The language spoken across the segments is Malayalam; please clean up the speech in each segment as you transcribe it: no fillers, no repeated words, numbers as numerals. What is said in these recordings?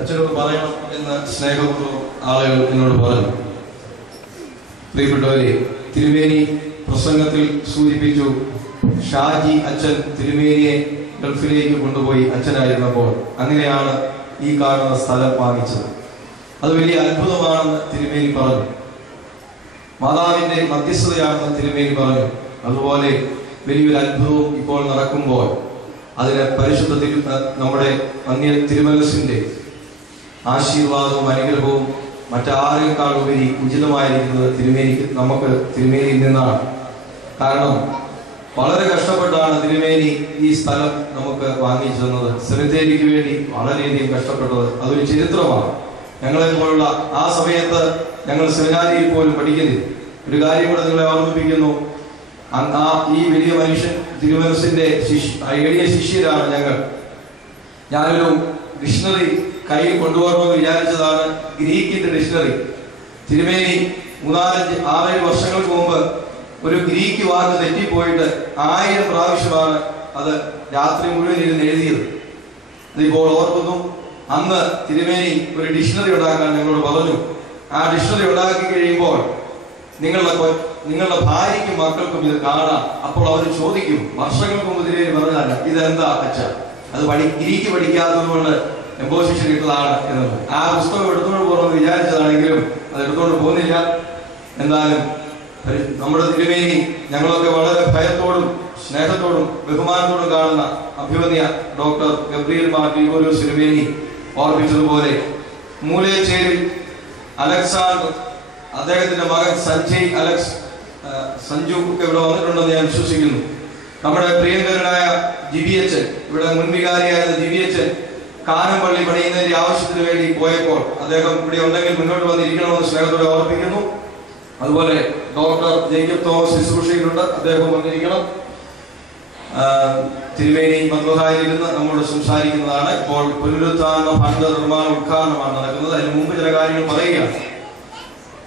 അച്ഛനോട് പറയണം എന്ന് സ്നേഹപൂർവ്വം ആളുകൾ എന്നോട് പറഞ്ഞു. പ്രിയപ്പെട്ടവരെ, തിരുമേനി പ്രസംഗത്തിൽ സൂചിപ്പിച്ചു, ഷാജി അച്ഛൻ തിരുമേനിയെ ഗൾഫിലേക്ക് കൊണ്ടുപോയി അച്ഛനായിരുന്നപ്പോൾ അങ്ങനെയാണ് ഈ കാണുന്ന സ്ഥലം വാങ്ങിച്ചത്. അത് വലിയ അത്ഭുതമാണെന്ന് തിരുമേനി പറഞ്ഞു. മാതാവിന്റെ മധ്യസ്ഥതയാണെന്ന് തിരുമേനി പറഞ്ഞു. അതുപോലെ വലിയൊരു അത്ഭുതവും ഇപ്പോൾ നടക്കുമ്പോൾ അതിന് പരിശുദ്ധ നമ്മുടെ അന്യ തിരുമനസിന്റെ ആശീർവാദവും അനുഗ്രഹവും മറ്റാരെക്കാൾ ഉപരി ഉചിതമായിരിക്കുന്നത് തിരുമേനിയിൽ നിന്നാണ്. കാരണം വളരെ കഷ്ടപ്പെട്ടാണ് തിരുമേനി ഈ സ്ഥലം നമുക്ക് വാങ്ങിച്ചു തന്നത്. സെമിത്തേരിക്ക് വേണ്ടി വളരെയധികം കഷ്ടപ്പെട്ടത് അതൊരു ചരിത്രമാണ്. ഞങ്ങളെ പോലുള്ള ആ സമയത്ത് ഞങ്ങൾ സെമിനാരിയിൽ പോലും പഠിക്കുന്നില്ല. ഒരു കാര്യം കൂടെ നിങ്ങളെ ഓർമ്മിപ്പിക്കുന്നു. ഈ വലിയ മനുഷ്യൻ തിരുമനസിന്റെ എളിയ ശിഷ്യരാണ് ഞങ്ങൾ. ഞാനൊരു ഡിക്ഷണറി കയ്യിൽ കൊണ്ടുപോകണമെന്ന് വിചാരിച്ചതാണ്, ഗ്രീക്കിന്റെ ഡിക്ഷണറി. തിരുമേനി 3-6 വർഷങ്ങൾക്ക് മുമ്പ് ഒരു ഗ്രീക്ക് വാക്ക് തെറ്റിപ്പോയിട്ട് 1000 പ്രാവശ്യമാണ് അത് രാത്രി മുഴുവൻ ഇരുന്ന് എഴുതിയത്. ഇതിപ്പോൾ ഓർക്കുന്നു. അന്ന് തിരുമേനി ഒരു ഡിക്ഷണറി ഉണ്ടാക്കാൻ ഞങ്ങളോട് പറഞ്ഞു. ആ ഡിക്ഷണറി ഉണ്ടാക്കി കഴിയുമ്പോൾ നിങ്ങളുടെ ഭാര്യയ്ക്കും മക്കൾക്കും ഇത് കാണാം. അപ്പോൾ അവർ ചോദിക്കും, വർഷങ്ങൾക്ക് മുമ്പ് തിരുമേനി പറഞ്ഞതല്ല, ഇതെന്താ അച്ഛ? അത് ഗ്രീക്ക് പഠിക്കാത്തത് കൊണ്ട് എംബോസിഷൻ ഇട്ടതാണ് എന്നത്. ആ പുസ്തകം എടുത്തുകൊണ്ട് പോകണമെന്ന് വിചാരിച്ചതാണെങ്കിലും അത് എടുത്തുകൊണ്ട് പോകുന്നില്ല. എന്നാലും നമ്മുടെ തിരുമേനി ഞങ്ങളൊക്കെ വളരെ ഭയത്തോടും സ്നേഹത്തോടും ബഹുമാനത്തോടും കാണുന്ന അഭിമന്യ ഡോക്ടർ ഗബ്രിയേൽ മാർ ഗ്രിഗോരിയോസ് തിരുമേനി ഓർപ്പിച്ചതുപോലെ മൂലേച്ചേരിൽ അലക്സാണ്ടർ, അദ്ദേഹത്തിന്റെ മകൻ സഞ്ജു ഒക്കെ ഇവിടെ വന്നിട്ടുണ്ടെന്ന് ഞാൻ വിശ്വസിക്കുന്നു. നമ്മുടെ പ്രിയങ്കരനായ ജിബിയച്ചൻ, ഇവിടെ മുൻവികാരിയായിരുന്ന ജിബിയച്ചൻ കാനംപള്ളി പണിയുന്നതിന്റെ ആവശ്യത്തിന് വേണ്ടി പോയപ്പോൾ അദ്ദേഹം ഇവിടെ ഉണ്ടെങ്കിൽ മുന്നോട്ട് വന്നിരിക്കണമെന്ന് സ്നേഹത്തോടെ ഓർപ്പിക്കുന്നു. അതുപോലെ ഡോക്ടർ ജേക്കബ് തോമസ് ശുശ്രൂഷയിലുണ്ട്, അദ്ദേഹം വന്നിരിക്കണം. തിരുമേനി മദ്ബഹായിലിരുന്ന് നമ്മോട് സംസാരിക്കുന്നതാണ്. ഇപ്പോൾ പുനരുത്ഥാന ഫണ്ട് നിർമ്മാണ ഉദ്ഘാടനമാണ് നടക്കുന്നത്. അതിന് മുമ്പ് ചില കാര്യങ്ങൾ പറയുകയാണ്.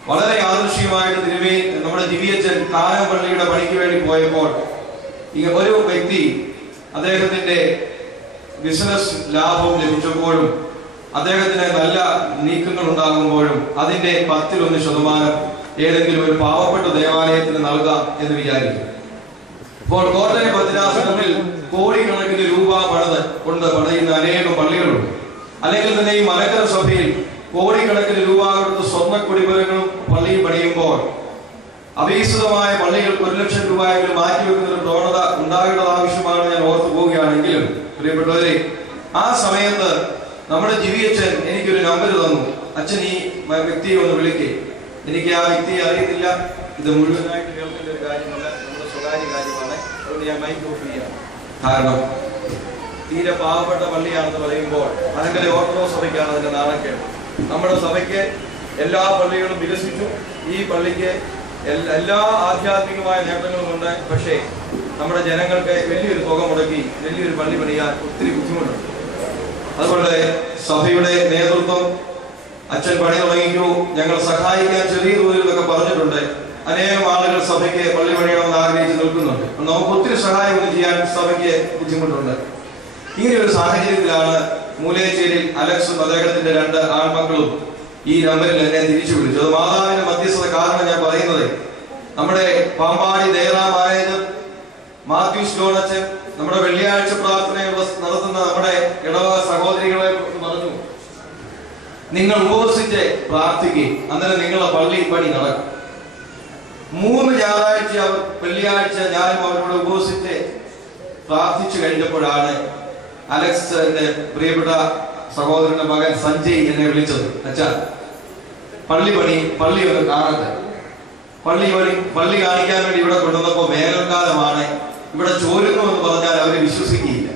വളരെ യാദൃശ്യമായിട്ട് തിരുമേനി നമ്മുടെ ജിബിയച്ചൻ കാനംപള്ളിയുടെ പണിക്ക് വേണ്ടി പോയപ്പോൾ ഒരു വ്യക്തി അദ്ദേഹത്തിന്റെ ബിസിനസ് ലാഭം ലഭിച്ചപ്പോഴും അദ്ദേഹത്തിന് നല്ല നീക്കങ്ങൾ ഉണ്ടാകുമ്പോഴും അതിന്റെ 10% ഏതെങ്കിലും ഒരു പാവപ്പെട്ട ദേവാലയത്തിന് നൽകാം എന്ന് വിചാരിക്കും. ഇപ്പോൾ കോട്ടയം ഭദ്രാസനത്തിൽ കോടിക്കണക്കിന് രൂപ പണിയുന്ന അനേകം പള്ളികളുണ്ട്. അല്ലെങ്കിൽ തന്നെ ഈ മലക്കര സഭയിൽ കോടിക്കണക്കിന് രൂപ കൊടുത്ത് സ്വർണ്ണ കൊടിമരങ്ങളും പള്ളിയും പണിയുമ്പോൾ അപേക്ഷിതമായ പള്ളികൾക്ക് 1 ലക്ഷം രൂപയെങ്കിലും മാറ്റിവെക്കുന്ന ഒരു പ്രവണത ഉണ്ടാകേണ്ടത് ആവശ്യമാണ്. ഞാൻ ഓർത്തു പോവുകയാണെങ്കിലും പ്രിയപ്പെട്ടവരെ, ആ സമയത്ത് നമ്മുടെ ജിവിയച്ഛൻ എനിക്കൊരു നമ്പർ തന്നു. അച്ഛൻ ഈ വ്യക്തിയെ ഒന്ന് വിളിക്കേ. എനിക്ക് ആ വ്യക്തിയെ അറിയത്തില്ല. ഇത് മുഴുവനായിട്ട് കേൾക്കേണ്ട ഒരു കാര്യമല്ല, നമ്മുടെ സ്വകാര്യ കാര്യമാണ്. അതുകൊണ്ട് ഞാൻ മൈക്ക് ഓഫ് ചെയ്യാം. കാരണം തീരെ പാവപ്പെട്ട പള്ളിയാണെന്ന് പറയുമ്പോൾ മലങ്കര ഓർത്തഡോക്സ് സഭയ്ക്കാണ് അതിന്റെ നാണക്കേട്. നമ്മുടെ സഭയ്ക്ക് എല്ലാ പള്ളികളും വികസിച്ചു. ഈ പള്ളിക്ക് എല്ലാ ആധ്യാത്മികമായ നേട്ടങ്ങളുമുണ്ട്. പക്ഷേ നമ്മുടെ ജനങ്ങൾക്ക് വലിയൊരു തുക മുടക്കി വലിയൊരു പള്ളി പണിയാൻ ഒത്തിരി ബുദ്ധിമുട്ടുണ്ട്. അതുകൊണ്ട് സഭയുടെ നേതൃത്വം അച്ഛൻ പണി തുടങ്ങിക്കൂ, ഞങ്ങൾ സഹായിക്കാൻ ചെറിയ തോതിൽ എന്നൊക്കെ പറഞ്ഞിട്ടുണ്ട്. അനേകം ആളുകൾ സഭയ്ക്ക് പള്ളി പണിയണമെന്ന് ആഗ്രഹിച്ച് നിൽക്കുന്നുണ്ട്. നമുക്ക് ഒത്തിരി സഹായമൊന്നും ചെയ്യാൻ സഭയ്ക്ക് ബുദ്ധിമുട്ടുണ്ട്. ഇങ്ങനെ ഒരു സാഹചര്യത്തിലാണ് മൂലേശ്ശേരിയിൽ അലക്സും അദ്ദേഹത്തിന്റെ 2 ആൺമക്കളും ഈ നമ്പറിൽ എന്നെ തിരിച്ചു വിളിച്ചു. അത് മാതാവിന്റെ മധ്യസ്ഥത കാരണം ഞാൻ പറയുന്നത്, നമ്മുടെ പാമ്പാടി ദേറാമായത് മാത്യൂസ് ജോണച്ചൻ നമ്മുടെ വെള്ളിയാഴ്ച പ്രാർത്ഥനകൾ നടത്തുന്ന നമ്മുടെ ഇടവക സഹോദരികളെ പറഞ്ഞു, നിങ്ങൾ ഉപവസിച്ച് പ്രാർത്ഥിക്കുക, അന്നേരം നിങ്ങളുടെ പള്ളി പണി നടക്കും. 3 ഞായറാഴ്ച വെള്ളിയാഴ്ച ഞാനും അവരോട് ഉപവസിച്ച് പ്രാർത്ഥിച്ചു കഴിഞ്ഞപ്പോഴാണ് അലക്സിന്റെ പ്രിയപ്പെട്ട സഹോദരന്റെ മകൻ സഞ്ജയ് എന്നെ വിളിച്ചത്. അച്ഛാ, പള്ളി ഒന്ന് കാണട്ടെ. പള്ളി കാണിക്കാൻ വേണ്ടി ഇവിടെ കൊണ്ടുവന്നപ്പോ വേനൽക്കാലമാണ്. ഇവിടെ ചോരുന്നു എന്ന് പറഞ്ഞാൽ അവരെ വിശ്വസിക്കുകയില്ല.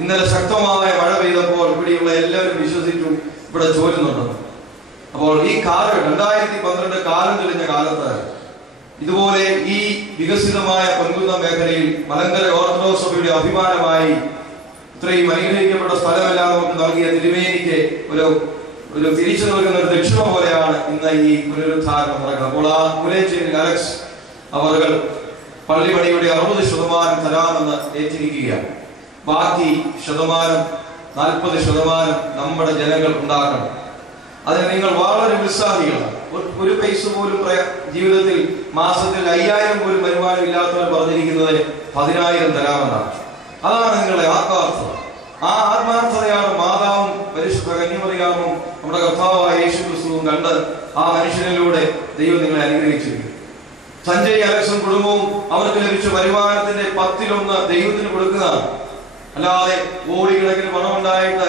ഇന്നലെ ശക്തമായ മഴ പെയ്തപ്പോൾ ഇവിടെയുള്ള എല്ലാവരും വിശ്വസിച്ചു ഇവിടെ ചോരുന്നുണ്ടെന്ന്. അപ്പോൾ ഈ കാലം 2012 കാലം തെളിഞ്ഞ കാലത്ത് ഇതുപോലെ ഈ വികസിതമായ പൊൻകുന്നം മേഖലയിൽ മലങ്കര ഓർത്തഡോക്സ് സഭയുടെ അഭിമാനമായി ഇത്രയും അനുഗ്രഹിക്കപ്പെട്ട സ്ഥലമെല്ലാം നമുക്ക് നൽകിയ തിരുമേനിക്ക് ഒരു തിരിച്ചു നൽകുന്ന ഒരു ദക്ഷിണ പോലെയാണ് ഇന്ന് ഈ പുനരുദ്ധാരണം നടക്കുന്നത്. അപ്പോൾ ആ മുലേച്ചേരി അലക്സ് അവർ പള്ളിപണിയുടെ 60% തരാമെന്ന് ഏറ്റിരിക്കുകയാണ്. ബാക്കി 40% നമ്മുടെ ജനങ്ങൾ ഉണ്ടാക്കണം. അതിന് നിങ്ങൾ വളരെ ഉത്സാഹികളാണ്. ഒരു പൈസ പോലും ജീവിതത്തിൽ മാസത്തിൽ 5000 പോലും വരുമാനം ഇല്ലാത്തവർ പറഞ്ഞിരിക്കുന്നത് 10,000 തരാമെന്നാണ്. അതാണ് നിങ്ങളുടെ ആത്മാർത്ഥത. ആ ആത്മാർത്ഥതയാണ് മാതാവും പരിശുദ്ധ കന്യമറിയാമും നമ്മുടെ കർത്താവായ യേശു ക്രിസ്തുവും കണ്ട് ആ മനുഷ്യനിലൂടെ ദൈവം നിങ്ങളെ അനുഗ്രഹിച്ചിരിക്കുന്നു. സഞ്ജയ് അലക്സും കുടുംബവും അവർക്ക് ലഭിച്ച വരുമാനത്തിന്റെ 10-1 ദൈവത്തിന് കൊടുക്കുന്നതാണ്. അല്ലാതെ കോടിക്കണക്കിന് പണം ഉണ്ടായിട്ട്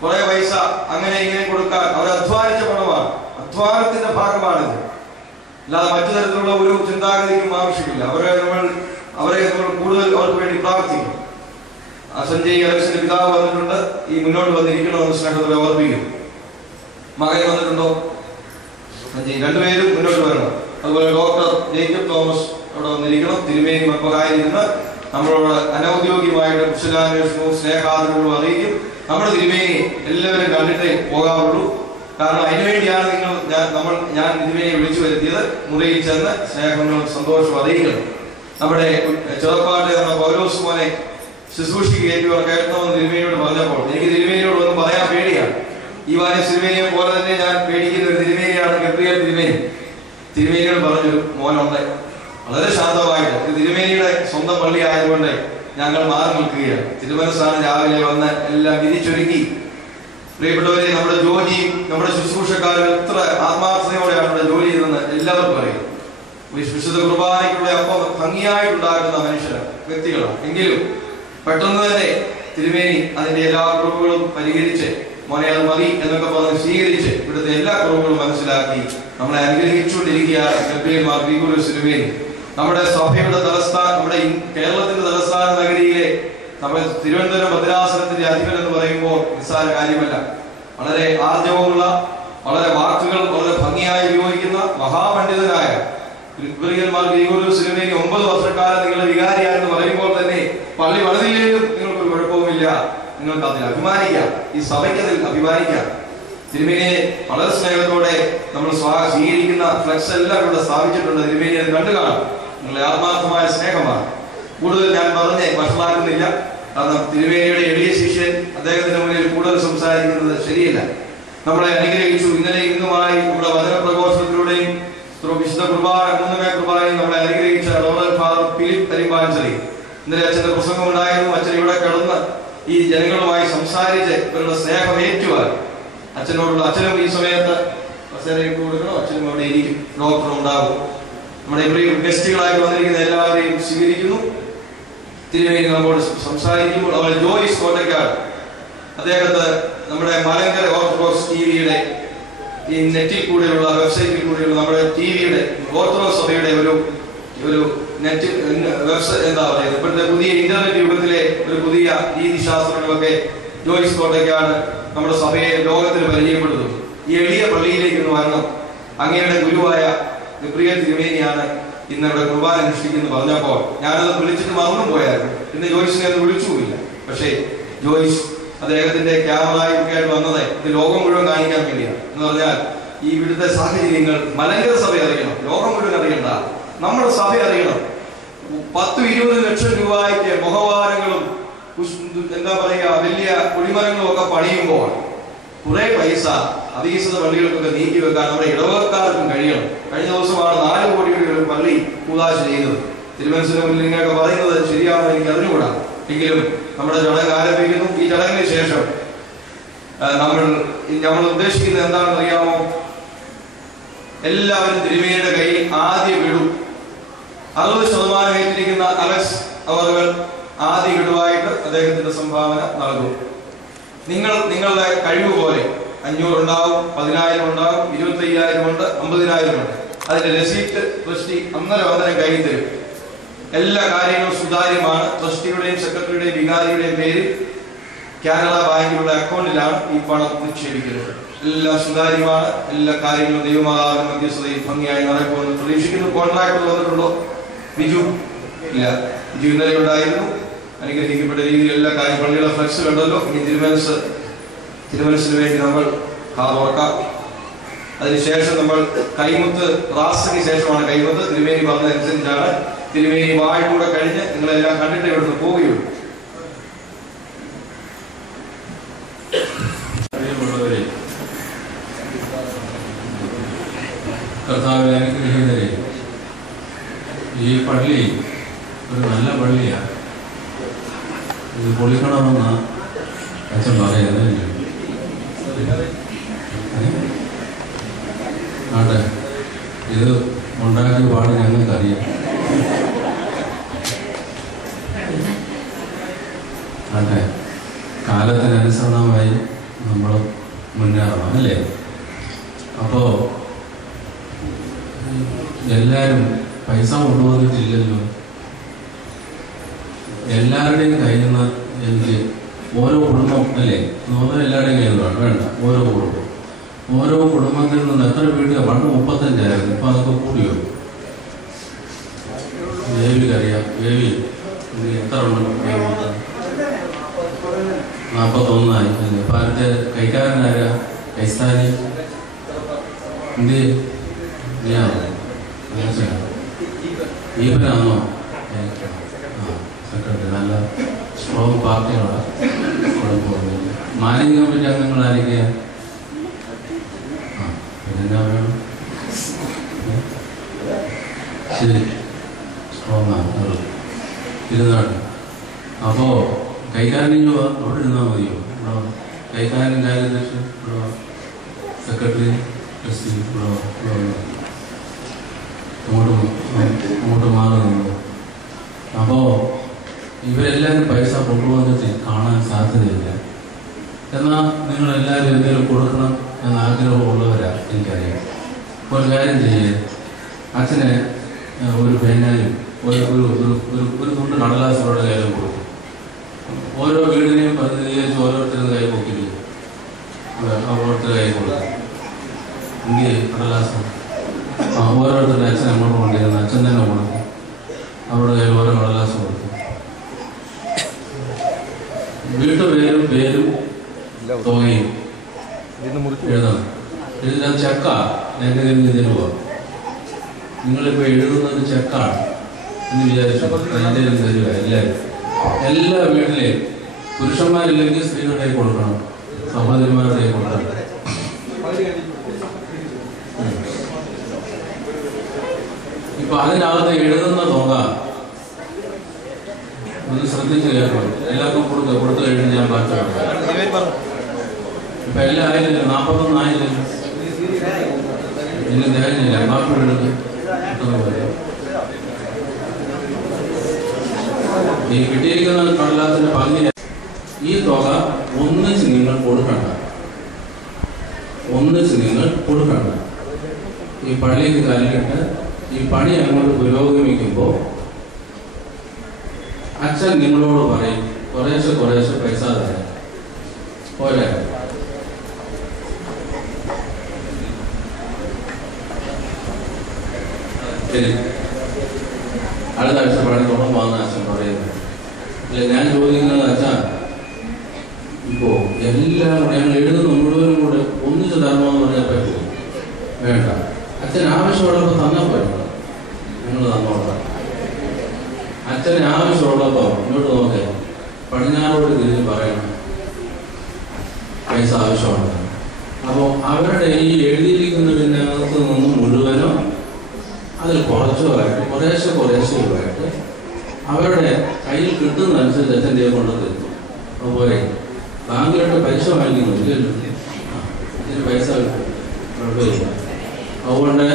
കുറെ പൈസ അങ്ങനെ ഇങ്ങനെ കൊടുക്കാൻ അവർ അധ്വാനിച്ച പണമാണ്, അധ്വാനത്തിന്റെ ഭാഗമാണിത്. അല്ലാതെ മറ്റു തരത്തിലുള്ള ഒരു ചിന്താഗതിക്കും ആവശ്യമില്ല. അവരെ നമ്മൾ കൂടുതൽ അവർക്ക് വേണ്ടി പ്രാർത്ഥിക്കും. സഞ്ജയ് അലക്സിന്റെ പിതാവ് വന്നിട്ടുണ്ട്, ഈ മുന്നോട്ട് വന്നിരിക്കണമെന്ന് സ്നേഹത്തോടെ ഓർമ്മിക്കുന്നു. മകൻ വന്നിട്ടുണ്ടോ? സഞ്ജയ് രണ്ടുപേരും മുന്നോട്ട് വരണം. അതുപോലെ ഡോക്ടർ ജേക്കബ് തോമസ് അവിടെ വന്നിരിക്കണം. തിരുമേനി മക്കളായിരുന്ന് നമ്മളോട് അനൗദ്യോഗികമായിട്ട് കുശലാന്വേഷണവും സ്നേഹാദരവും അറിയിക്കും. നമ്മുടെ തിരുമേനി എല്ലാവരും കണ്ടിട്ടേ പോകാവുള്ളൂ. കാരണം അതിനുവേണ്ടിയാണ് ഞാൻ തിരുമേനിയെ വിളിച്ചു വരുത്തിയത്. മുറിയിൽ ചെന്ന് സ്നേഹങ്ങളും സന്തോഷവും അറിയിക്കണം. നമ്മുടെ ചെറുപ്പാട്ട് എന്ന പൗലോസ് മോനെ ശുശ്രൂഷിക്കുകയോ കേൾക്കണമെന്ന് തിരുമേനിയോട് പറഞ്ഞപ്പോൾ എനിക്ക് തിരുമേനിയോട് ഒന്നും പറയാൻ പേടിയാണ്. ഈ വാര്യ തിരുമേനിയെ പോലെ തന്നെ ഞാൻ പേടിക്കുന്ന ഒരു തിരുമേനിയാണ് ഗബ്രിയേൽ തിരുമേനി. തിരുമേനിയോട് പറഞ്ഞു, മോനുണ്ട് വളരെ ശാന്തമായിട്ട്. തിരുമേനിയുടെ സ്വന്തം പള്ളി ആയതുകൊണ്ട് ഞങ്ങൾ മാറി നിൽക്കുകയാണ്. തിരുമനസ്സാണ് രാവിലെ വന്ന് എല്ലാം വിരിച്ചൊരുക്കി. പ്രിയപ്പെട്ടവരെ, നമ്മുടെ ജോലിയും നമ്മുടെ ശുശ്രൂഷക്കാരും എത്ര ആത്മാർത്ഥതയോടെയാണ് നമ്മുടെ ജോലി ചെയ്തെന്ന് എല്ലാവർക്കും അറിയാം. വിശുദ്ധ കുർബാനയ്ക്കുള്ള അപ്പം ഭംഗിയായിട്ടുണ്ടാക്കുന്ന വ്യക്തികളാണ്. എങ്കിലും പെട്ടെന്ന് തന്നെ തിരുമേനി അതിന്റെ എല്ലാ കുറവുകളും പരിഹരിച്ച് മോനെ അത് മതി എന്നൊക്കെ പറഞ്ഞ് സ്വീകരിച്ച് ഇവിടുത്തെ എല്ലാ കുറവുകളും മനസ്സിലാക്കി നമ്മളെ അനുഗ്രഹിച്ചുകൊണ്ടിരിക്കുകയാണ് ഗബ്രിയേൽ മാർ ഗ്രിഗോറിയോസ് തിരുമേനി. നമ്മുടെ സഭയുടെ തലസ്ഥാനം, നമ്മുടെ കേരളത്തിന്റെ തലസ്ഥാന നഗരിയിലെ നമ്മുടെ തിരുവനന്തപുരം ഭദ്രാസനത്തിന്റെ അധിപൻ എന്ന് പറയുമ്പോൾ നിസ്സാര കാര്യമല്ല. വളരെ ആർജവമുള്ള, വളരെ വാക്കുകൾ വളരെ ഭംഗിയായി ഉപയോഗിക്കുന്ന മഹാപണ്ഡിതനായ ഗബ്രിയേൽ മാർ ഗ്രിഗോറിയോസ് തിരുമേനി 9 വർഷക്കാലം നിങ്ങളുടെ വികാരിയാണെന്ന് പറയുമ്പോൾ തന്നെ പള്ളി വളരെയിലും നിങ്ങൾക്കൊരു കുഴപ്പവുമില്ല. നിങ്ങൾക്ക് അതിൽ അഭിമാനിക്കാം, ഈ സഭയ്ക്ക് അതിൽ അഭിമാനിക്കാം. തിരുമേനിയെ വളരെ സ്നേഹത്തോടെ നമ്മൾ സ്വീകരിക്കുന്ന ഫ്ലക്സ് എല്ലാം ഇവിടെ സ്ഥാപിച്ചിട്ടുണ്ട്. തിരുമേനി അത് കണ്ടു കാണും. നിങ്ങളുടെ ആത്മാർത്ഥമായ സ്നേഹമാണ്. കൂടുതൽ ഞാൻ പറഞ്ഞ് വഷളാക്കുന്നില്ല. കാരണം തിരുമേനിയുടെ എളിയ ശിഷ്യൻ അദ്ദേഹത്തിന് മുന്നിൽ കൂടുതൽ സംസാരിക്കുന്നത് ശരിയല്ല. നമ്മളെ അനുഗ്രഹിച്ചു. ഇന്നലെ ഇന്നുമായി നമ്മുടെ വചനപ്രഘോഷത്തിലൂടെയും വിശുദ്ധ കുർബാന 3 കുർബാനയും നമ്മളെ അനുഗ്രഹിച്ച റവറൻഡ് ഫാദർ ഫിലിപ്പ് കരിമ്പാഞ്ചേരി. ഇന്നലെ അച്ഛന്റെ പ്രസംഗം ഉണ്ടായിരുന്നു. അച്ഛൻ ഇവിടെ കിടന്ന് ഈ ജനങ്ങളുമായി സംസാരിച്ച് ഇവരുടെ സ്നേഹം ഏറ്റുവാൻ അച്ഛനും ഈ സമയത്ത് കൊടുക്കണം. അച്ഛനും അവിടെ ഇരിക്കും, ഡോക്ടറും ഉണ്ടാകും. നമ്മുടെ ഇവിടെ ഗസ്റ്റുകളായിട്ട് വന്നിരിക്കുന്ന എല്ലാവരെയും സ്വീകരിക്കുന്നു. തിരുമേനി നമ്മോട് സംസാരിക്കുമ്പോൾ അവൾ ജോയിസ് കോട്ടക്കാട്, അദ്ദേഹത്തെ നമ്മുടെ മലങ്കര ഓർത്തഡോക്സ് ടിവിയുടെ ഈ നെറ്റിൽ കൂടെയുള്ള വെബ്സൈറ്റിൽ കൂടെയുള്ള നമ്മുടെ ടിവിയുടെ ഓർത്തഡോക്സ് സഭയുടെ ഒരു നെറ്റ് വെബ്സൈറ്റ് എന്താ പറയുക, ഇപ്പോഴത്തെ പുതിയ ഇന്റർനെറ്റ് യുഗത്തിലെ ഒരു പുതിയ രീതിശാസ്ത്രങ്ങളൊക്കെ ജോയിസ് കോട്ടയ്ക്കാണ് നമ്മുടെ സഭയെ ലോകത്തിന് പരിചയപ്പെടുത്തുന്നത്. ഈ എളിയ പള്ളിയിലേക്ക് ഒന്ന് വരണം. അങ്ങയുടെ ഗുരുവായ ഗബ്രിയേൽ തിരുമേനിയാണ് ഇന്ന് ഇവിടെ കുർബാന അനുഷ്ഠിക്കുന്നു പറഞ്ഞപ്പോൾ ഞാനത് വിളിച്ചിട്ട് മറന്നും പോയായിരുന്നു. ഇന്ന് ജോയിസിനെ അത് വിളിച്ചുമില്ല. പക്ഷേ ജോയിസ് അദ്ദേഹത്തിന്റെ ക്യാമറയൊക്കെ ആയിട്ട് വന്നത് ഇത് ലോകം മുഴുവൻ കാണിക്കാൻ വേണ്ടിയാണ്. എന്ന് പറഞ്ഞാൽ ഈ ഇവിടുത്തെ സാഹചര്യങ്ങൾ മലങ്കര സഭ അറിയണം, ലോകം മുഴുവൻ അറിയണ്ട, നമ്മുടെ സഭ അറിയണം. 10-20 ലക്ഷം രൂപയ്ക്ക് മുഖവാരങ്ങളും എന്താ പറയുക വലിയ കുടിമരങ്ങളും ഒക്കെ പണിയുമ്പോൾ കുറെ പൈസ അതീശത പള്ളികൾക്കൊക്കെ നീക്കി വെക്കാൻ നമ്മുടെ ഇടവക്കാർക്കും കഴിയണം. കഴിഞ്ഞ ദിവസമാണ് 4 കോടിയുടെ ഒരു പള്ളി കൂതാശ ചെയ്തത്. തിരുവനന്തപുരം മുന്നിൽ ഇങ്ങനെയൊക്കെ പറയുന്നത് ശരിയാണെന്ന് എനിക്ക് അറിഞ്ഞുകൂടാ. എങ്കിലും നമ്മുടെ ചടങ്ങ് ആരംഭിക്കുന്നു. ഈ ചടങ്ങിന് ശേഷം നമ്മൾ ഉദ്ദേശിക്കുന്നത് എന്താണെന്ന് അറിയാമോ? എല്ലാവരും തിരുമേനിയുടെ കയ്യിൽ ആദ്യ വിടും 60% ഏറ്റിരിക്കുന്ന അലക്സ് അവർ ആദ്യ വിടുവായിട്ട് അദ്ദേഹത്തിന്റെ സംഭാവന നൽകും. നിങ്ങളുടെ കഴിവ് പോലെ 500 ഉണ്ടാവും, 10,000 ഉണ്ടാവും, 25,000 ഉണ്ട്, 50,000 ഉണ്ട്. അതിന്റെ റെസീപ്റ്റ് ട്രസ്റ്റി അന്നേരം കയ്യിൽ തരും. എല്ലാ കാര്യങ്ങളും സുതാര്യമാണ്. ട്രസ്റ്റിയുടെയും സെക്രട്ടറിയുടെയും വികാരിയുടെയും പേര് കാനറ ബാങ്കിലുള്ള അക്കൗണ്ടിലാണ് ഈ പണം നിക്ഷേപിക്കുന്നത്. എല്ലാം സുതാര്യമാണ്. എല്ലാ കാര്യങ്ങളും ദൈവമാതാവിന്റെ മധ്യസ്ഥതയിൽ ഭംഗിയായി നടക്കുമെന്ന് പ്രതീക്ഷിക്കുന്നു. കോൺട്രാക്ട് വന്നിട്ടുണ്ടോ? ബിജു ഇല്ല. ബിജു ഇന്നലെ ഉണ്ടായിരുന്നു. അനുഗ്രഹിക്കപ്പെട്ട രീതിയിൽ എല്ലാ കാര്യം പള്ളിയുടെ ഫ്ലെക്സ് കണ്ടല്ലോ. ഇനി തിരുമനസിന് വേണ്ടി നമ്മൾ കാതോർക്കാം. അതിനുശേഷം നമ്മൾ കൈമുത്ത് റാസിന് ശേഷമാണ് കൈമുത്ത്. തിരുമേനി പറഞ്ഞതനുസരിച്ചാണ്. തിരുമേനി വാഴൂടെ കഴിഞ്ഞ് നിങ്ങളെല്ലാം കണ്ടിട്ട് ഇവിടുന്ന് പോവുകയുള്ളൂ. കർത്താവിനെ അനുഗ്രഹിക്കുന്നവരെ, ഈ പള്ളി ഒരു നല്ല പള്ളിയാണ്. ഇത് പൊളിക്കണമെന്ന് അച്ഛൻ പറയുന്നത്. ആട്ടെ, ഇത് ഉണ്ടാക്കിയ പാട് ഞങ്ങൾക്കറിയാം. ആട്ടെ, കാലത്തിനനുസരണമായി നമ്മൾ മുന്നേറണം അല്ലേ? അപ്പോൾ എല്ലാവരും പൈസ കൊണ്ടുവന്നിട്ടില്ലല്ലോ. എല്ലാവരുടെയും കയ്യിൽ നിന്ന് എനിക്ക് ഓരോ കുടുംബം അല്ലേ, എല്ലാവരുടെയും കയ്യിൽ നിന്ന് വേണ്ട, ഓരോ കുടുംബത്തിൽ നിന്ന് എത്ര വീട്? പണ്ട് 35ആയിരുന്നു, ഇപ്പം അതൊക്കെ കൂടിയോ? വേവിക്കറിയാം. വേവി എത്ര എണ്ണം? 41 ഇപ്പം അടുത്ത കൈക്കാരനാരാ? കൈസ്ഥാനി എന്ത് നീയാണോ? ഈവനാണോ? സെക്രട്ടറി. നല്ല സ്ട്രോങ് പാർട്ടികളാണ്. മാനേജിംഗ് കമ്മിറ്റി അംഗങ്ങളായിരിക്കുക. പിന്നെന്താ വേണം? ശരി, സ്ട്രോങ് ആണ് ഇരുന്നാണ്. അപ്പോൾ കൈകാരനും അവിടെ ഇരുന്നാൽ മതിയോ? കൈകാരനും കാര്യദർശി സെക്രട്ടറി അങ്ങോട്ട് മാറുന്നു. അപ്പോൾ ഇവരെല്ലാവരും പൈസ കൊണ്ടുവന്നിട്ട് കാണാൻ സാധ്യതയില്ല. എന്നാൽ നിങ്ങളെല്ലാവരും എന്തെങ്കിലും കൊടുക്കണം എന്ന ആഗ്രഹമുള്ളവരാണ്, എനിക്കറിയാം. ഒരു കാര്യം ചെയ്യേ, അച്ഛനെ ഒരു പേനായും ഒരു തുണ്ട് കടലാസുകളുടെ കയ്യിലും കൊടുക്കും. ഓരോ വീടിനെയും പ്രതിനിധീകരിച്ച് ഓരോരുത്തരും കൈ നോക്കില്ലേ, ഓരോരുത്തരുടെ കൈ കൊടുക്കും. ഇന്ത്യ കടലാസം ഓരോരുത്തരുടെ അച്ഛൻ അങ്ങോട്ട് കൊണ്ടിരുന്ന അച്ഛൻ തന്നെ കൊടുക്കും. അവരുടെ കയ്യിൽ ഓരോ കടലാസം കൊടുക്കും. പേരും തുകയും എഴുതണം. എഴുതാൻ ചെക്ക എൻ്റെ ഇതിന് പോവാം. നിങ്ങളിപ്പോൾ എഴുതുന്നത് ചെക്കാണ് എന്ന് വിചാരിച്ചു എൻ്റെ തരിക. എല്ലാ വീട്ടിലെയും പുരുഷന്മാരില്ലെങ്കിൽ സ്ത്രീകളുടെ കൊടുക്കണം, സഹോദരിമാരുടെ കൊടുക്കണം. ഇപ്പൊ അതിനകത്ത് എഴുതുന്ന തുക ഒന്ന് ശ്രദ്ധിച്ച് കേൾക്കണം. എല്ലാവർക്കും കൊടുത്തു കഴിഞ്ഞ് ഞാൻ ബാക്കി ഇപ്പൊ എല്ലാം ആയില്ല, 41 ആയില്ല, ഇനി തികഞ്ഞില്ല. ബാക്കി എടുത്ത് ഈ കിട്ടിയിരിക്കുന്ന കടലാസിന്റെ പകുതി ഈ തുക ഒന്നിച്ച് നിങ്ങൾ കൊടുക്കണ്ട. ഈ പള്ളിക്ക് കല്ലിട്ട് ഈ പണി അങ്ങോട്ട് പുരോഗമിക്കുമ്പോൾ അച്ഛൻ നിങ്ങളോട് പറയും കുറേശ്ശെ പൈസ തരാം. പോരെ? ശരി, അടുത്ത ആഴ്ച പണി തുടങ്ങുവാന്ന് അച്ഛൻ പറയുന്നത്. അല്ല, ഞാൻ ചോദിക്കുന്നത് അച്ഛാ, ഇപ്പോ എല്ലാം ഞങ്ങൾ എഴുതുന്ന മുഴുവനും കൂടെ ഒന്നിച്ച് തരണമെന്ന് പറഞ്ഞാൽ പറ്റുമോ? വേണ്ട. അച്ഛൻ ആവശ്യമുള്ളപ്പോൾ തന്നാൽ പറ്റും, നിങ്ങൾ തന്നോളാം. അച്ഛന് ആവശ്യമുള്ളപ്പോൾ ഇങ്ങോട്ട് നോക്കേ, പടിഞ്ഞാറോട് തിരിഞ്ഞ് പറയണം പൈസ ആവശ്യമാണ്. അപ്പോൾ അവരുടെ ഈ എഴുതിയിരിക്കുന്നതിനകത്ത് നിന്നും മുഴുവനും അതിൽ കുറേശ്ശെയുമായിട്ട് അവരുടെ കയ്യിൽ കിട്ടുന്നതനുസരിച്ച് അച്ഛൻ്റെ കൊണ്ട് തരുന്നു. അതുപോലെ ബാങ്കിലോട്ട് പൈസ വാങ്ങിക്കുന്നില്ലല്ലോ, ഇതിന് പൈസ കുഴപ്പമില്ല. അതുകൊണ്ട്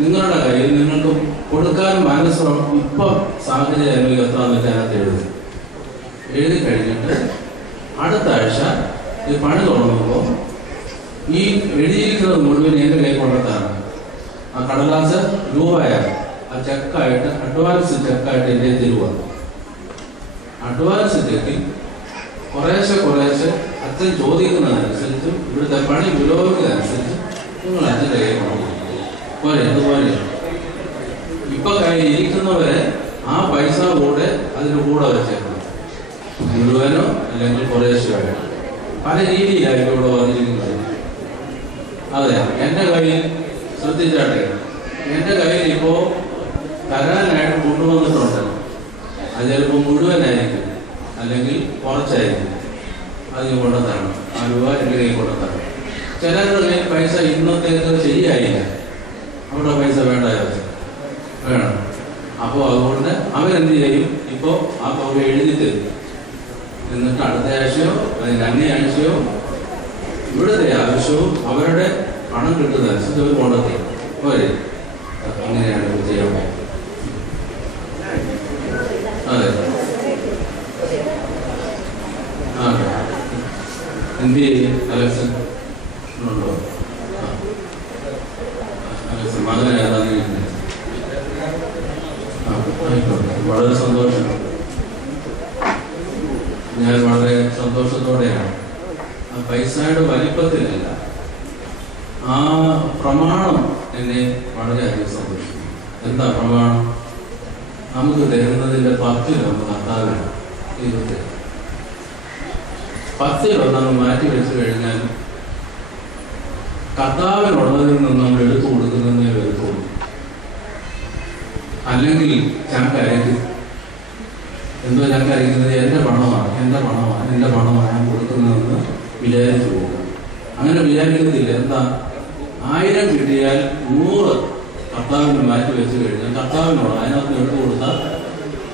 നിങ്ങളുടെ കയ്യിൽ നിങ്ങൾക്ക് കൊടുക്കാൻ മനസ്സ് ഇപ്പം സാഹചര്യം അനുഭവത്താന്നൊക്കെ അതിനകത്ത് എഴുതി കഴിഞ്ഞിട്ട് അടുത്ത ആഴ്ച ഈ പണി തുടങ്ങുമ്പോൾ ഈ എഴുതിയിരിക്കുന്നത് മുഴുവൻ എൻ്റെ കൈ കൊണ്ടെത്താണ്. ആ കടലാസ് രൂപയാണ്, ആ ചെക്കായിട്ട് അഡ്വാൻസ് ചെക്കായിട്ട് എൻ്റെ തരുക. അഡ്വാൻസ് ചെക്കിൽ കുറേശ്ശെ അച്ഛൻ ചോദിക്കുന്നതനുസരിച്ച് ഇവിടുത്തെ പണി പുരോഗതിക്കനുസരിച്ച് നിങ്ങൾ അച്ഛൻ്റെ കൈ പോരെ. അതുപോലെ ഇപ്പൊ കയ്യിൽ ഇരിക്കുന്നവരെ ആ പൈസ കൂടെ അതിന് കൂടെ വെച്ചേക്കണം, മുഴുവനോ അല്ലെങ്കിൽ കുറേശ്ശെയായിട്ട്. പല രീതിയിലായിരിക്കും ഇവിടെ വന്നിരിക്കുന്നത്. അതെ, എൻ്റെ കയ്യിൽ ശ്രദ്ധിച്ചാട്ടെ, എൻ്റെ കയ്യിൽ ഇപ്പോ തരാനായിട്ട് കൊണ്ടുവന്നിട്ടുണ്ട്. അത് ചിലപ്പോൾ മുഴുവനായിരിക്കും അല്ലെങ്കിൽ കുറച്ചായിരിക്കും. അത് കൊണ്ടുതരണം, ആ രൂപ എൻ്റെ കയ്യിൽ കൊണ്ടുതരണം. ചിലരുടെ പൈസ ഇന്നത്തേക്ക് ശരിയായില്ല, അവിടെ പൈസ വേണ്ട വേണം. അപ്പോൾ അതുകൊണ്ട് അവരെന്ത് ചെയ്യും, ഇപ്പോൾ ആ തുക എഴുതി തരും. എന്നിട്ട് അടുത്ത ആഴ്ചയോ അതിന് അങ്ങേ ആഴ്ചയോ ഇവിടുത്തെ ആവശ്യവും അവരുടെ പണം കിട്ടുന്നതനുസരിച്ച് അവർ കൊണ്ടെത്തി പോരെ. അങ്ങനെയാണ് ഇത് ചെയ്യാൻ പറ്റും. അതെ, അതെ. എന്ത് ചെയ്യും അലക്സൻ ഉണ്ടോ? അലക്സൻ മകനെ ഏതാന്ന് ആയിക്കോട്ടെ, വളരെ സന്തോഷം. ഞാൻ വളരെ സന്തോഷത്തോടെയാണ്. ആ പൈസയുടെ വലിപ്പത്തിലല്ല, ആ പ്രമാണം എന്നെ വളരെയധികം സന്തോഷിക്കുന്നു. എന്താ പ്രമാണം? നമുക്ക് തരുന്നതിൻ്റെ 10 കർത്താവിന് 20 10 മാറ്റി വെച്ച് കഴിഞ്ഞാൽ കർത്താവിനുള്ളതിൽ നിന്ന് നമ്മൾ എടുത്തു കൊടുക്കുന്നതേ എടുത്തോളൂ. അല്ലെങ്കിൽ ചാക്കരയ്ക്കും എന്തോ ചാക്കരയ്ക്കുന്നത് എൻ്റെ പണമാണ് ഞാൻ കൊടുക്കുന്നതെന്ന് വിചാരിച്ചു പോകുക. അങ്ങനെ വിചാരിക്കത്തില്ല. എന്താ, 1000 കിട്ടിയാൽ 100 കർത്താവിന് മാറ്റി വെച്ച് കഴിഞ്ഞാൽ കർത്താവിനോട് അതിനകത്ത് എടുത്തു കൊടുത്താൽ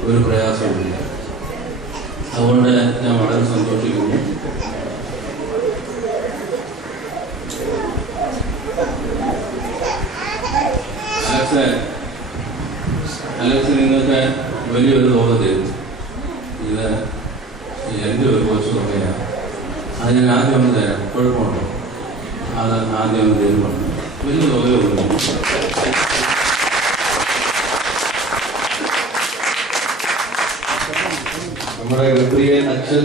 ഒരു പ്രയാസമില്ല. അതുകൊണ്ട് ഞാൻ വളരെ സന്തോഷിക്കുന്നു. അലക്സ് നിങ്ങൾക്ക് വലിയൊരു തുക തരും. ഇത് എൻ്റെ ഒരു കൊച്ചു തുകയാണ്. അത് ഞാൻ ആദ്യം ഒന്ന് തരാം, കുഴപ്പമുണ്ടോ? അത് ആദ്യം ഒന്ന് തരുമ്പോൾ വലിയ തുകയൊന്നും. നമ്മുടെ ഗബ്രിയേൽ അച്ഛൻ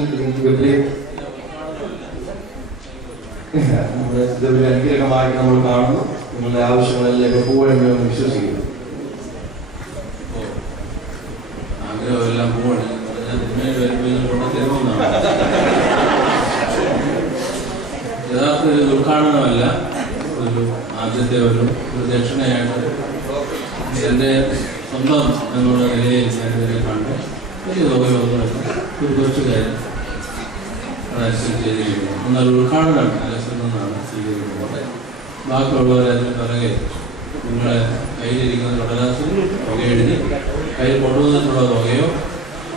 നമ്മുടെ അനുഗ്രഹമായിട്ട് നമ്മൾ കാണുന്നു. നിങ്ങളുടെ ആവശ്യങ്ങളെല്ലാം എപ്പോഴും വിശ്വസിക്കുന്നു. ആഗ്രഹമെല്ലാം പോവാണ് യഥാർത്ഥ ഒരു ഉദ്ഘാടനമല്ല, ഒരു ആദ്യത്തെ ഒരു ദക്ഷിണയായിട്ട് എൻ്റെ സ്വന്തം എന്നുള്ള നിലയിൽ ഞാനിതിനെ കണ്ട് വലിയ തുകയൊന്നുമല്ല, ഒരു കുറച്ച് കാര്യം അതനുസരിച്ച് ചെയ്തിരിക്കുന്നു. എന്നാൽ ഉദ്ഘാടനം അലക്സിൽ നിന്നാണ് സ്വീകരിക്കുന്നത്. ബാക്കിയുള്ളവരെ അതിന് പിറകെ നിങ്ങളെ കയ്യിലിരിക്കുന്ന കടലാസിൽ തുക എഴുതി കയ്യിൽ കൊണ്ടുവന്നിട്ടുള്ള തുകയോ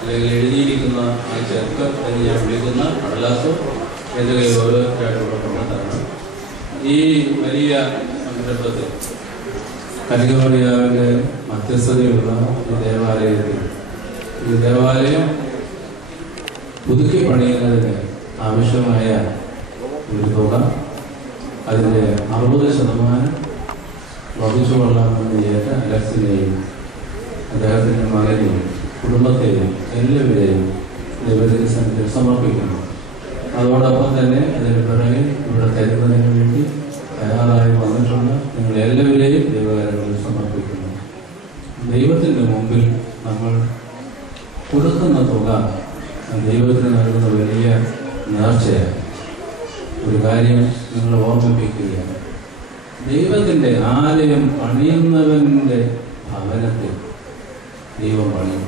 അല്ലെങ്കിൽ എഴുതിയിരിക്കുന്ന ആ ചെക്ക് എന്ന് ഞാൻ വിളിക്കുന്ന കടലാസോ എൻ്റെ കയ്യിൽ ഓരോരുത്തരായിട്ടുള്ള കൊണ്ടുതരണം. ഈ വലിയ സംരംഭത്തിൽ കന്യകമറിയാവിൻ്റെ മധ്യസ്ഥതയുള്ള ഈ ദേവാലയത്തിൽ ഈ ദേവാലയം പുതുക്കി പണിയുന്നതിന് ആവശ്യമായ ഒരു തുക അതിൻ്റെ 60% വഹിച്ചു കൊള്ളാമെന്ന് ഏറ്റ അലക്സിനെയും അദ്ദേഹത്തിൻ്റെ മകനെയും കുടുംബത്തെയും എല്ലാവരെയും ദൈവത്തിൻ്റെ സന്നിധിയിൽ സമർപ്പിക്കുന്നു. അതോടൊപ്പം തന്നെ അതിന് പിറകെ ഇവിടെ തരുന്നതിന് വേണ്ടി തയ്യാറായി വന്നിട്ടുള്ള നിങ്ങൾ എല്ലാവരെയും ദൈവകരങ്ങളിൽ സമർപ്പിക്കുന്നു. ദൈവത്തിൻ്റെ മുമ്പിൽ നമ്മൾ കൊടുക്കുന്ന തുക ദൈവത്തിന് നൽകുന്ന വലിയ നേർച്ചയാണ്. ഒരു കാര്യം നിങ്ങൾ ഓർമ്മിപ്പിക്കുകയാണ്, ദൈവത്തിൻ്റെ ആലയം പണിയുന്നവൻ്റെ ഭവനത്തിൽ ദൈവം പണിയും.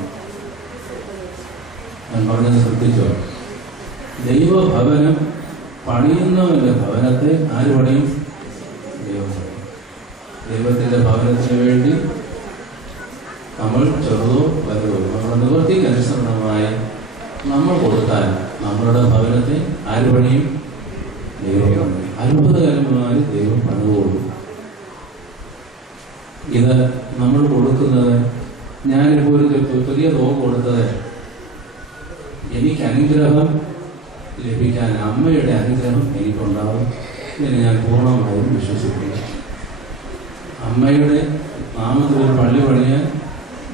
ഞാൻ പറഞ്ഞത് ശ്രദ്ധിച്ചോ? ദൈവഭവനം പണിയുന്നവൻ്റെ ഭവനത്തെ ആര് പണിയും? ദൈവം പണിയും. ദൈവത്തിൻ്റെ ഭവനത്തിന് വേണ്ടി നമ്മൾ ചെറുതോ വലുതോ നമ്മുടെ നിവൃത്തിക്ക് അനുസരണമായി നമ്മൾ കൊടുത്താൽ നമ്മളുടെ ഭവനത്തെ ആര് പണിയും? ദൈവം പണിയും. അത്ഭുതകരമായി ദൈവം പണിതുകൊള്ളു. ഇത് നമ്മൾ കൊടുക്കുന്നത്, ഞാനിപ്പോൾ ഒരു ചെറിയ തുക കൊടുത്തത് എനിക്ക് അനുഗ്രഹം ലഭിക്കാൻ, അമ്മയുടെ അനുഗ്രഹം എനിക്കുണ്ടാവും എന്ന് ഞാൻ പൂർണ്ണമായും വിശ്വസിക്കുന്നു. അമ്മയുടെ നാമത്തിൽ ഒരു പള്ളി പണിയാൻ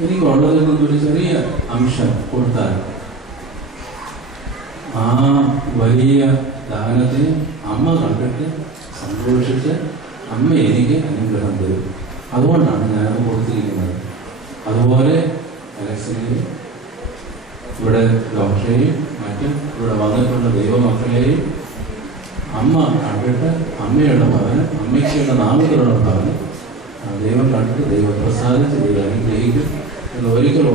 എനിക്കുള്ളതിൽ നിന്നൊരു ചെറിയ അംശം കൊടുത്താൽ ആ വലിയ ദാനത്തെ അമ്മ കണ്ടിട്ട് സന്തോഷിച്ച് അമ്മ എനിക്ക് അനുഗ്രഹം തരും. അതുകൊണ്ടാണ് ഞാനത് കൊടുത്തിരിക്കുന്നത്. അതുപോലെ അലക്സിനെയും ഇവിടെ ഡോക്ടറെയും മറ്റും ഇവിടെ വന്നിട്ടുള്ള ദൈവമക്കളെയും അമ്മ കണ്ടിട്ട് അമ്മയുടെ ഭവനം, അമ്മയ്ക്കുള്ള നാമത്തിലുള്ള ഭവനം ദൈവം കണ്ടിട്ട് ദൈവം പ്രസാദിച്ച് ദൈവം അനുഗ്രഹിക്കും എന്ന് ഒരിക്കലും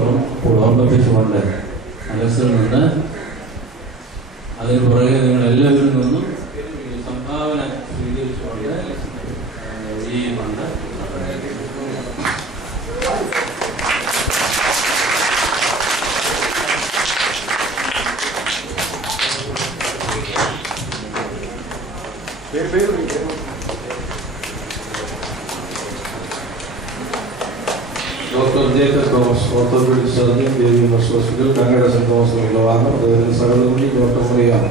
ഓർമ്മിപ്പിച്ചുകൊണ്ട് അലക്സിൽ നിന്ന് അതിന് പുറകെ നിങ്ങളെല്ലാവരിൽ നിന്നും സംഭാവന സ്വീകരിച്ചുകൊണ്ട് ഈ fund doctor Jacob Thomas, orthopaedic surgeon, Devi hospital, Kangada saint Thomas നിലവാണ്. അദ്ദേഹത്തിന്റെ സഹോദരി doctor Mariam,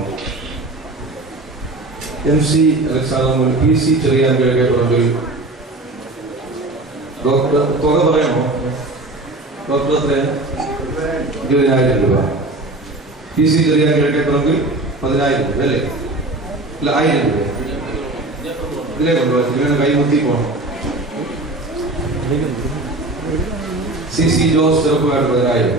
MC Alexander, PC Cherian Kizhakkeppurambil. Doctor തുക പറയണോ? ഡോക്ടർ എത്രയാണ്? 20,000 രൂപ. PC ചെറിയാൻ കിഴക്കേപ്പുറമ്പിൽ 10,000 രൂപ അല്ലേ? അല്ല, 1000 രൂപ. ഇതിലേ കൊണ്ടുപോകാം, ഇതിനെ കൈമുത്തി പോകണം. CC ജോസ് ചെറുപ്പക്കാട് 10,000.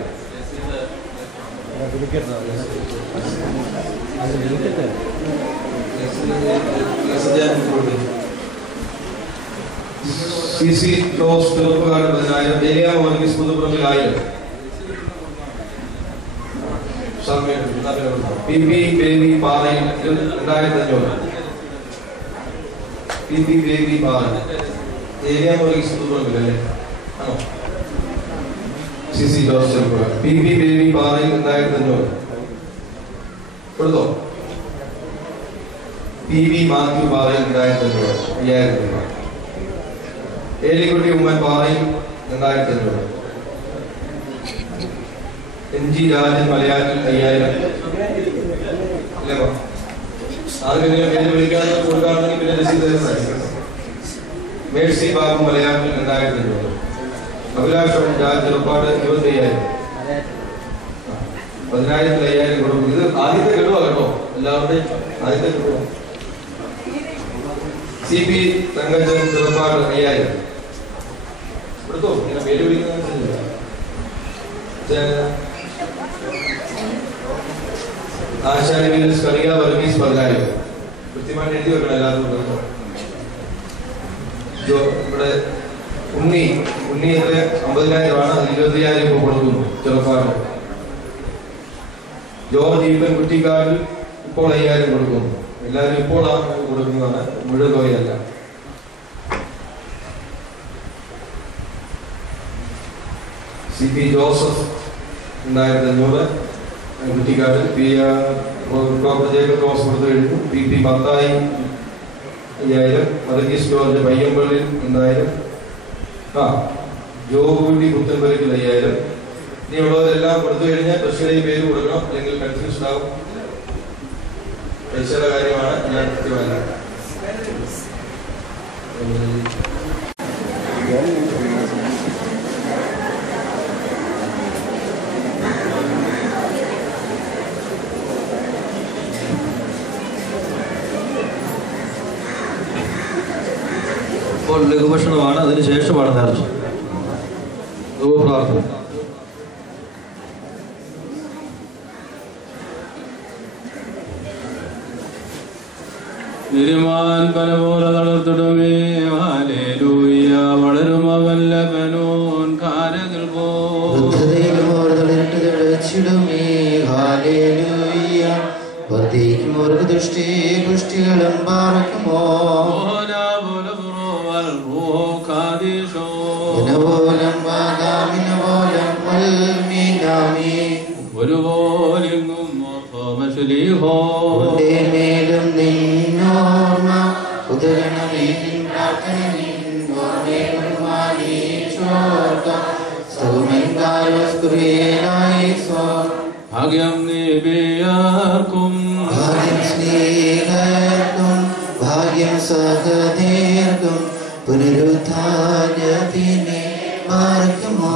CC ജോസ് ചെറുപ്പക്കാട് 10,000. ഏരിയ വർഗീസ് പുതുപ്പറമ്പിൽ 1000. PP ബേബി പാറയിൽ 2,500. PP ബേബി പാറ ഏരിയ വർഗീസ് പുതുപ്പറമ്പിൽ അല്ലേ? ആണോ? CC ജോസ് ചെറുപ്പക്കാട്. PP ബേബി പാറയിൽ 2,500 കൊടുത്തോ? PV മാത്യു പാറയിൽ 2,500. 5,000 രൂപ. ഏലിക്കുട്ടി ഉമ്മൻ പാറയിൽ 2,500. NG രാജൻ മലയാറ്റിൽ 5,000. ആദ്യം പേര് വിളിക്കാതെ കൊടുക്കുകയാണെങ്കിൽ പിന്നെ രസീത് തരുന്നതായിരിക്കും. മേഴ്സി ബാബു മലയാറ്റിൽ 2,500. അഭിലാഷം രാജ് ചെറുപ്പാട് 25,000. 10,000 5,000 കൊടുക്കും. ഇത് ആദ്യത്തെ കിട്ടുക കേട്ടോ, എല്ലാവരുടെയും ആദ്യത്തെ കിട്ടുക. CP തങ്കച്ചൻ ചെറുപ്പാട് 5,000 കൊടുത്തോ? ഇങ്ങനെ പേര് വിളിക്കുന്ന ആശാരി മീൻസ് കറിയ വർഗീസ് 10,000. കൃത്യമായിട്ട് എഴുതി വെക്കണം എല്ലാവർക്കും. ഇവിടെ ഉണ്ണി എത്ര 50,000 ആണ്. 25,000 ഇപ്പോൾ കൊടുക്കുന്നു ചെറുപ്പാട്. ജോർജ് ഈപ്പൻ കുറ്റിക്കാരിൽ ഇപ്പോൾ 5,000 കൊടുക്കുന്നു. എല്ലാവരും ഇപ്പോഴാണ് കൊടുക്കുന്നതാണ്, മുഴുവൻ തുകയല്ല. CP ജോസഫ് 2,500 കുറ്റിക്കാട്. ഡോക്ടർ ജേക്കബ് തോമസ് കൊടുത്തു കഴിഞ്ഞു. PP മത്തായി 5,000. വർഗീസ് ജോർജ് പയ്യമ്പള്ളിൽ 2,000. ജോബുകുട്ടി പുത്തൻപുരയ്ക്ക് 5,000. ഇനിയുള്ളവരെല്ലാം കൊടുത്തു കഴിഞ്ഞാൽ ട്രഷറിയിൽ പേര് കൊടുക്കണം, അല്ലെങ്കിൽ കൺഫ്യൂഷൻ ആവും. പൈസയുടെ കാര്യമാണ്, ഞാൻ കൃത്യമല്ല. ഇപ്പോൾ ലഘുഭക്ഷണമാണ്, അതിനുശേഷമാണ് നേർച്ച. പ്രാർത്ഥന. നിരുമാൻ പലപോലെ തളർത്തിടുമേ. ഹല്ലേലൂയ. വളരും അവൻ ലബനോൻ കാരകൾ പോടുമേ. ഹല്ലേലൂയ. വർദ്ധിക്കും അവർക്ക് പുഷ്ടികളും പാർക്കുമോ. ഒരുപോലെങ്ങും മേലും നിന്നോർമ്മ ഉദരണമേ. ഭാഗ്യം നേബിയാർക്കും ഭാഗ്യം സ്നേഹർക്കും ഭാഗ്യം സഹദേർക്കും പുനരുദ്ധാനത്തിനെ പാർക്കുമോ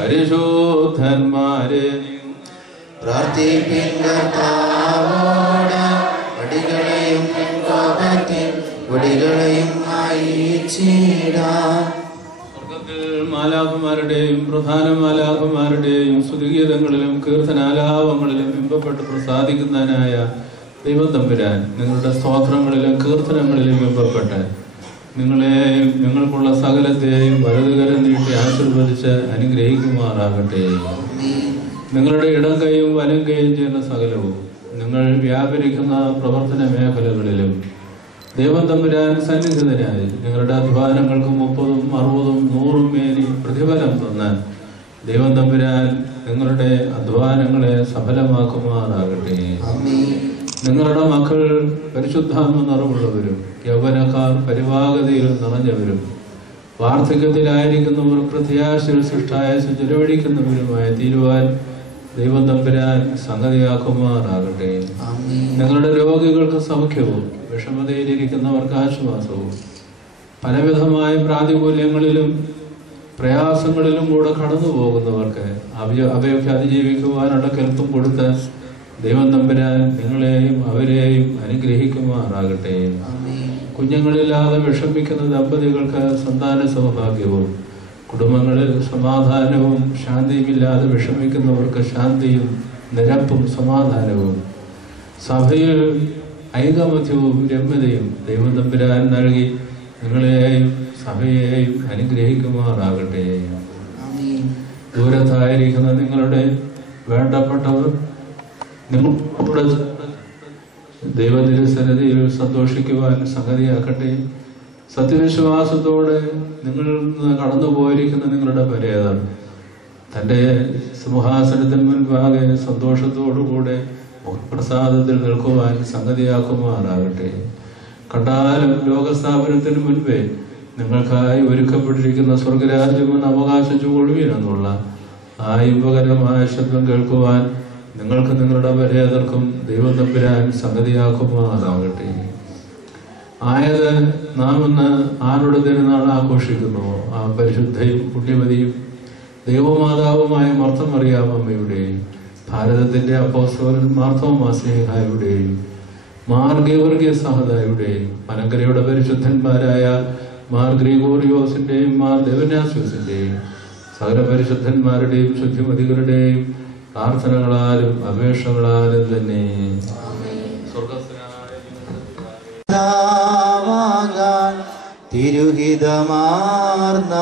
പരിശുദ്ധന്മാരെ പ്രാർത്ഥിപ്പിൻ കർത്താവോട് വടികളെയും കോപത്തിൻ വടികളെയും അയച്ചിടാം. സ്വർഗ്ഗത്തിൽ മാലാഖമാരുടെയും പ്രധാന മാലാഖമാരുടെയും സ്തുതിഗീതങ്ങളിലും കീർത്തനാലാപങ്ങളിലും ബിംബപ്പെട്ട് പ്രസാദിക്കുന്നതിനായ ദൈവം തമ്പുരാൻ നിങ്ങളുടെ സ്തോത്രങ്ങളിലും കീർത്തനങ്ങളിലും ബിംബപ്പെട്ട് നിങ്ങളെയും നിങ്ങൾക്കുള്ള സകലത്തെയും വലതുകരം നീട്ടി ആശീർവദിച്ച് അനുഗ്രഹിക്കുമാറാകട്ടെ. നിങ്ങളുടെ ഇടം കൈയും വലം കൈയും ചെയ്യുന്ന സകലവും നിങ്ങൾ വ്യാപരിക്കുന്ന പ്രവർത്തന മേഖലകളിലും ദൈവം തമ്പുരാൻ സന്നിഹിതനായി നിങ്ങളുടെ അധ്വാനങ്ങൾക്ക് 30, 60, 100 മേനി പ്രതിഫലം തന്നാൽ ദൈവം തമ്പുരാൻ നിങ്ങളുടെ അധ്വാനങ്ങളെ സഫലമാക്കുമാറാകട്ടെ. നിങ്ങളുടെ മക്കൾ പരിശുദ്ധാത്മ നിറവുള്ളവരും യൗവനക്കാർ പരിവാഹതയിലും നിറഞ്ഞവരും വാർദ്ധക്യത്തിലായിരിക്കുന്നവർ പ്രത്യാശയിൽ സൃഷ്ടായസ് ചെലവഴിക്കുന്നവരുമായി തീരുവാൻ ദൈവം തമ്പുരാൻ സംഗതിയാക്കുമാറാകട്ടെ. നിങ്ങളുടെ രോഗികൾക്ക് സൗഖ്യവും വിഷമതയിലിരിക്കുന്നവർക്ക് ആശ്വാസവും പലവിധമായ പ്രാതികൂല്യങ്ങളിലും പ്രയാസങ്ങളിലും കൂടെ കടന്നു പോകുന്നവർക്ക് അവയൊക്കെ അതിജീവിക്കുവാനുള്ള കെൽപ്പും കൊടുത്ത് ദൈവം തമ്പുരാൻ നിങ്ങളെയും അവരെയും അനുഗ്രഹിക്കുമാറാകട്ടെ. കുഞ്ഞുങ്ങളില്ലാതെ വിഷമിക്കുന്ന ദമ്പതികൾക്ക് സന്താന സൗഭാഗ്യവും കുടുംബങ്ങളിൽ സമാധാനവും ശാന്തിയുമില്ലാതെ വിഷമിക്കുന്നവർക്ക് ശാന്തിയും നിരപ്പും സമാധാനവും സഭയിൽ ഐകമത്യവും രമ്യതയും ദൈവം തമ്പുരാൻ നൽകി നിങ്ങളെയും സഭയെയും അനുഗ്രഹിക്കുമാറാകട്ടെ. ദൂരത്തായിരിക്കുന്ന നിങ്ങളുടെ വേണ്ടപ്പെട്ടവർ നിങ്ങളുടെ ദൈവതിരുസന്നിധിയിൽ സന്തോഷിക്കുവാൻ സംഗതിയാക്കട്ടെ. സത്യവിശ്വാസത്തോടെ നിങ്ങൾ കടന്നു പോയിരിക്കുന്ന നിങ്ങളുടെ പരേതർ തൻ്റെ സിംഹാസനത്തിന് മുൻപാകെ സന്തോഷത്തോടുകൂടെ പ്രസാദത്തിൽ നിൽക്കുവാൻ സംഗതിയാക്കുമാറാകട്ടെ. കണ്ടാലും ലോകസ്ഥാപനത്തിന് മുൻപേ നിങ്ങൾക്കായി ഒരുക്കപ്പെട്ടിരിക്കുന്ന സ്വർഗരാജ്യമെന്ന് അവകാശിച്ചു കൊള്ളുവീനെന്നുള്ള ആ ഇമ്പകരമായ ശബ്ദം കേൾക്കുവാൻ നിങ്ങൾക്ക് നിങ്ങളുടെ പരേതർക്കും ദൈവം തമ്പുരാൻ സംഗതിയാക്കുമാറാകട്ടെ. ആയത് നാം ഇന്ന് ആരുടെ തിരുനാൾ ആഘോഷിക്കുന്നുവോ ആ പരിശുദ്ധയും പുണ്യമതിയും ദൈവമാതാവുമായ മർത്തമറിയാമ്മയുടെയും ഭാരതത്തിന്റെ അപ്പോസ്തലൻ മാർത്തോമാ സ്നേഹായുടെയും മാർ ഗീവർഗീസ് സഹദായുടെയും മലങ്കരയുടെ പരിശുദ്ധന്മാരായ മാർ ഗ്രിഗോറിയോസിന്റെയും മാർ ദേവനാസ്യോസിന്റെയും സകല പരിശുദ്ധന്മാരുടെയും ശുദ്ധിമതികളുടെയും പ്രാർത്ഥനകളാലും അപേക്ഷകളാലും തന്നെ തിരുഹിതമാർന്ന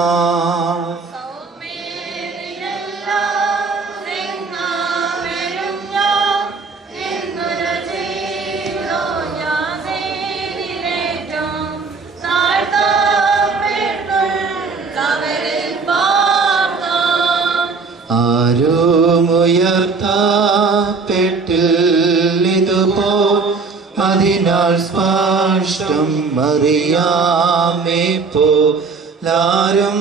ആരുമുയർത്തപ്പെട്ടില്ലിതുപോ അതിനാൽ സ്പഷ്ടം അറിയാമേ പോലാരും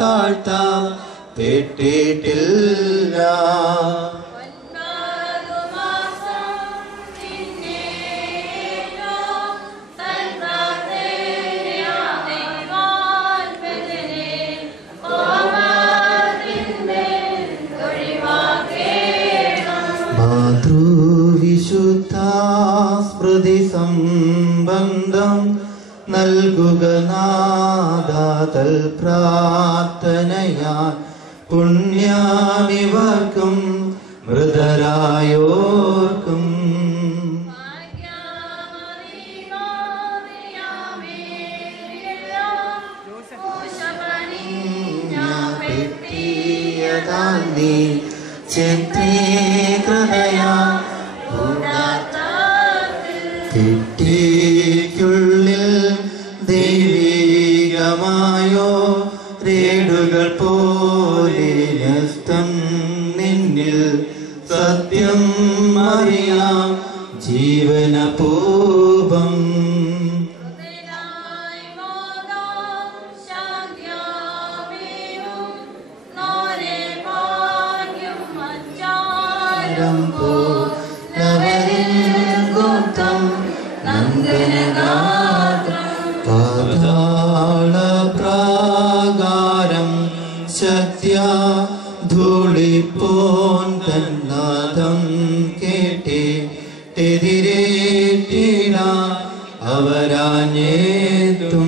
താഴ്ത്തപ്പെട്ടിട്ടില്ല. മാതൃവിശുദ്ധ സ്മൃതി സംബന്ധം നൽകുക നാദാതൽ പ്രാർത്ഥനയാൽ പുണ്യമിവർക്കും മൃതരായോർക്കും. നീ പെട്ടിക്കുള്ളിൽ ദൈവികമായോ രേടുകൾ പോലെ നഷ്ടം നിന്നിൽ സത്യം അറിയാം ജീവനപൂപം. മരം പോലവരെങ്കും നന്ദനഗാത്രം പാതാള പ്രാകാരം സത്യ ധൂളിപ്പോൻ തന്നാദം കേട്ടെതിരേറ്റിട അവരാഞ്ഞേത്തു